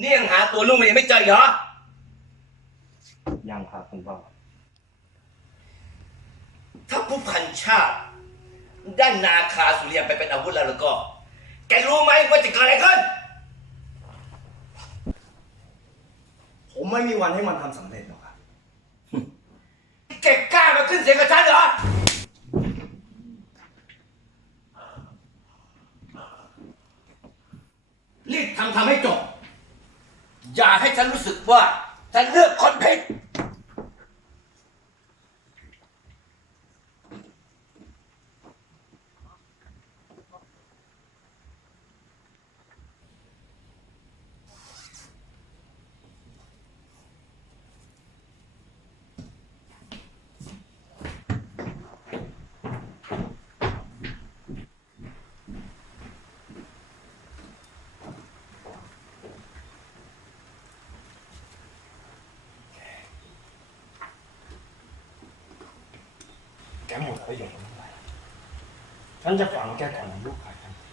นี่ยังหาตัวลูกมันยังไม่เจออีกเหรอ ยังครับคุณพ่อ ถ้าผู้พันชาติได้นาคาสุริยันไปเป็นอาวุธแล้วแล้วก็ แกรู้ไหมว่าจะเกิดอะไรขึ้น ผมไม่มีวันให้มันทำสำเร็จหรอกครับ แกกล้ามาขึ้นเสียงกับฉันเหรอ รีบทำทำให้จบ อย่าให้ฉันรู้สึกว่าฉันเลือกคนผิด แกหมดประโยชน์แล้วฉันจะฝังแกก่อนลูกใครทันที